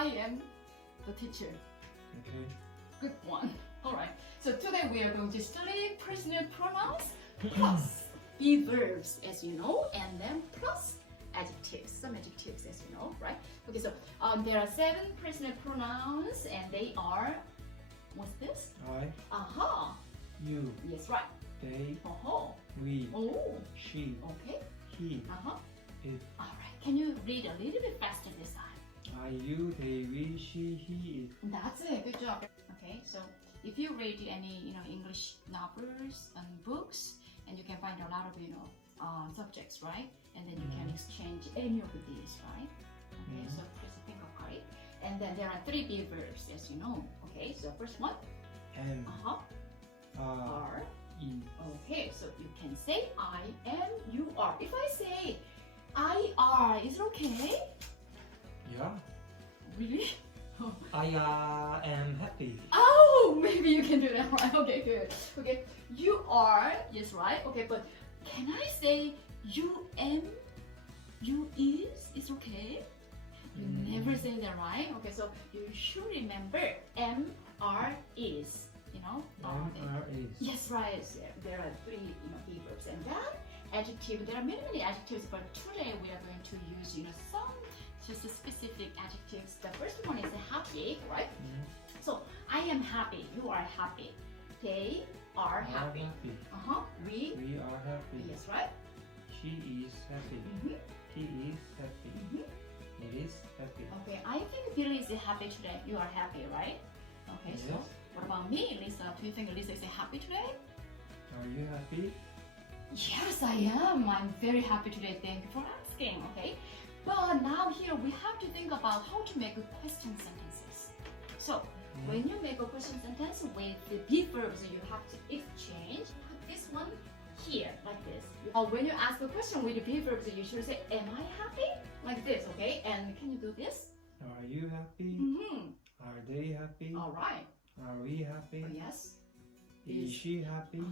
I am the teacher. Okay. Good one. Alright, so today we are going to study personal pronouns plus be verbs, as you know, and then plus adjectives, some adjectives, as you know, right? Okay, so there are 7 personal pronouns, and they are, what's this? I, Aha, you, yes, right. they, Oh, we, oh, she, okay, he, it. Alright, can you read a little bit faster this time? I, you, they, we, she, he, it. That's it, good job. Okay, so if you read any, English novels and books, and you can find a lot of, subjects, right? And then you can exchange any of these, right? Okay, so please think about it. And then there are 3 be verbs, as you know. Okay, so first one, Am, are. is. Okay, so you can say I am, you are. If I say I are, is it okay? Yeah. Really? I am happy. Oh, maybe you can do that, right? Okay, good. Okay, you are, yes, right? Okay, but can I say you am, you is? It's okay? You never say that, right? Okay, so you should remember am, are, is. Am, are, is. Yes, right. So there are 3, be verbs, and then adjective. There are many adjectives, but today we are going to use, some just specific adjectives. The first one is happy, right? So I am happy. You are happy. They are happy. We are happy. Yes, right. She is happy. He is happy. It is happy. Okay, I think Billy is happy today. You are happy, right? Okay, Yes. so what about me, Lisa? Do you think Lisa is happy today? Are you happy? Yes, I am. I'm very happy today. Thank you for asking. Okay, but now here we have to think about how to make a question sentences. So when you make a question sentence with the be verbs, you have to exchange. Put this one here, like this. Or when you ask a question with the be verbs, you should say, am I happy? Like this, okay? And can you do this? Are you happy? Are they happy? All right. Are we happy? Oh, yes. Is she happy?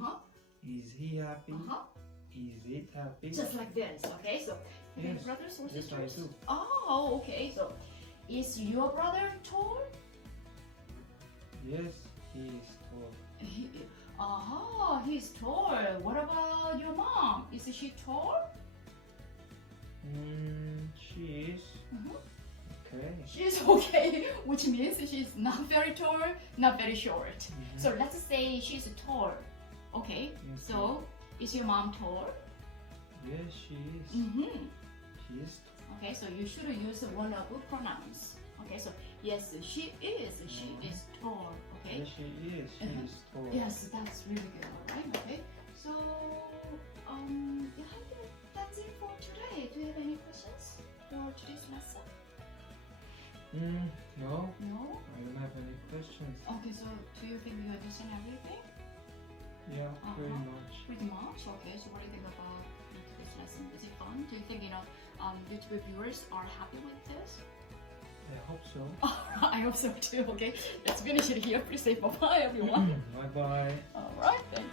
Is he happy? Is it happy? Just like this, okay? So, you have Yes. brothers or Yes, I sisters? do. Oh, okay. So, is your brother tall? Yes, he is tall. He's tall. What about your mom? Is she tall? She is. Okay. She's okay, which means she's not very tall, not very short. So let's say she's tall. Okay, Yes, so is your mom tall? Yes, she is. She is. Okay, so you should use one of the pronouns. Okay, so yes, she is. She is tall. Okay. Yes, she is. She is tall. Yes, that's really good. All right. Okay. So yeah, I think that's it for today. Do you have any questions for today's lesson? No. No. I don't have any questions. Okay. So do you think you understand everything? Yeah, pretty much. Pretty much. Okay. So what do you think about today's lesson? Is it fun? Do you think YouTube viewers are happy with this? I hope so. I hope so too. Okay. Let's finish it here. Please say bye bye, everyone. Bye bye. All right then.